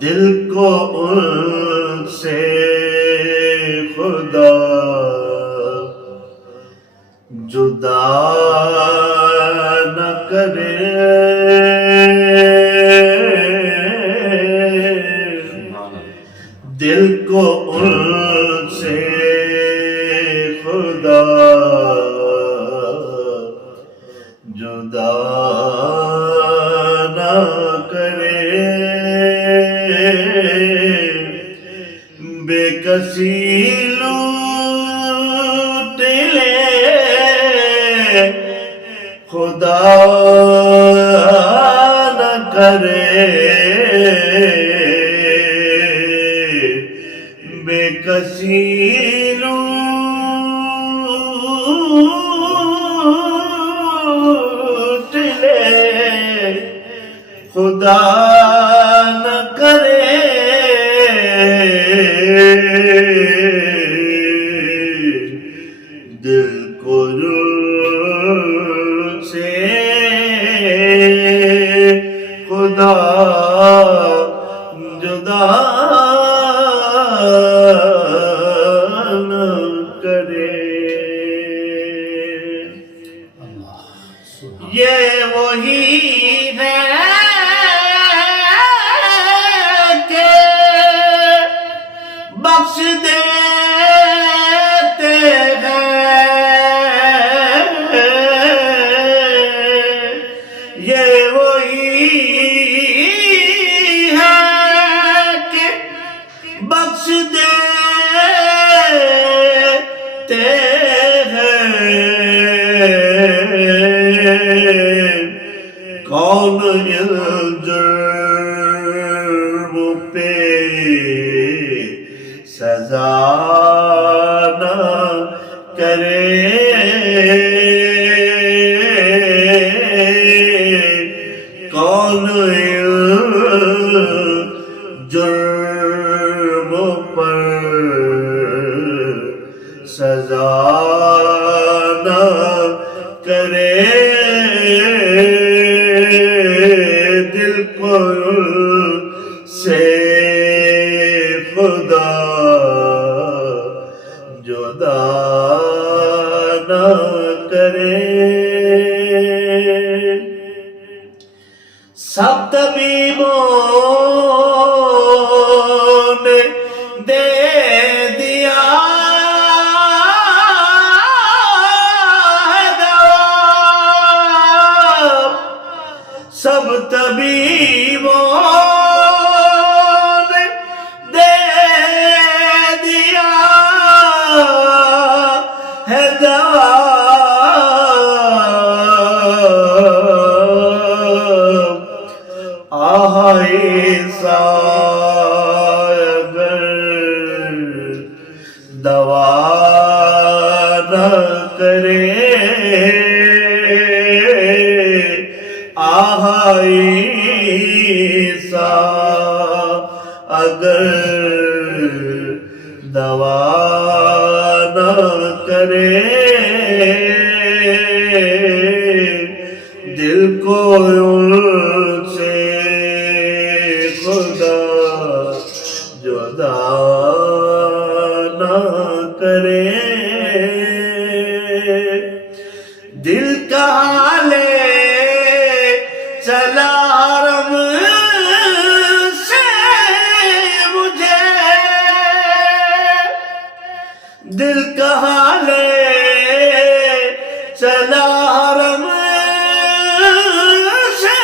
دل کو ان سے خدا جدا نہ کرے، دل کو ان سے خدا جدا نہ کرے، بے کسی لوٹ لے خدا نہ کرے، بے کسی لوٹ لے خدا نہ کرے، دل کو ان سے خدا جدا نہ کرے۔ یہ وہی ہے کہ بخش دیتے ہیں، یہ وہی ہے کہ بخش دیتے ہیں، کون جرم پہ سزا نہ کرے، کون جرم پر سزا نہ کرے، دل کو سے خدا جدا نہ کرے۔ سب طبیبوں نے دے دیا سب طبیبوں نے دے دیا ہے دوا، عیسیٰ اگر دوا نہ کرے، عیسیٰ اگر دوا نہ کرے، دل کو ان سے خدا جدا نہ کرے، دل کا حال چلا حرم سے مجھے، دل کا حال چلا حرم سے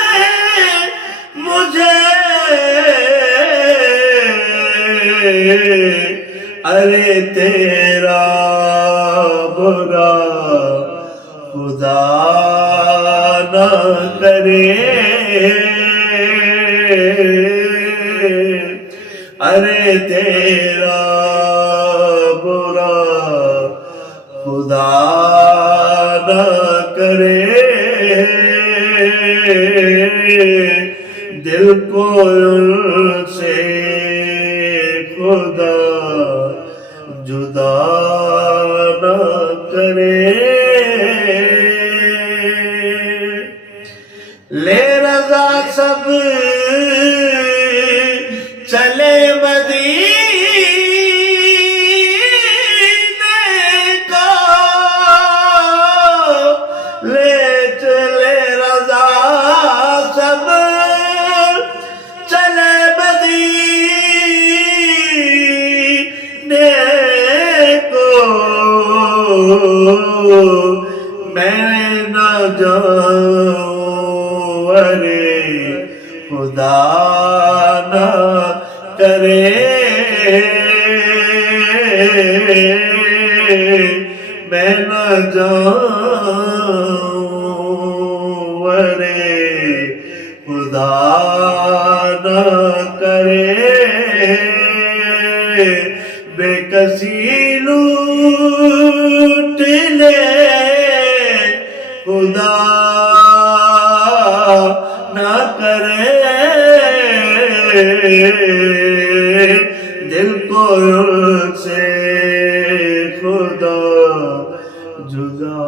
مجھے، ارے تیرا برا خدا نہ کرے، ارے تیرا برا خدا نہ کرے، دل کو ان سے خدا جدا نہ کرے۔ لے رضا سب چلے مدینے کا، لے چلے رضا سب چلے مدینے کو، میں نہ جاؤں ارے خدا نہ کرے، میں نہ جاؤں ارے خدا نہ کرے، بے کسی لوٹ لے خدا نہ کرے، دل کو ان سے خدا جدا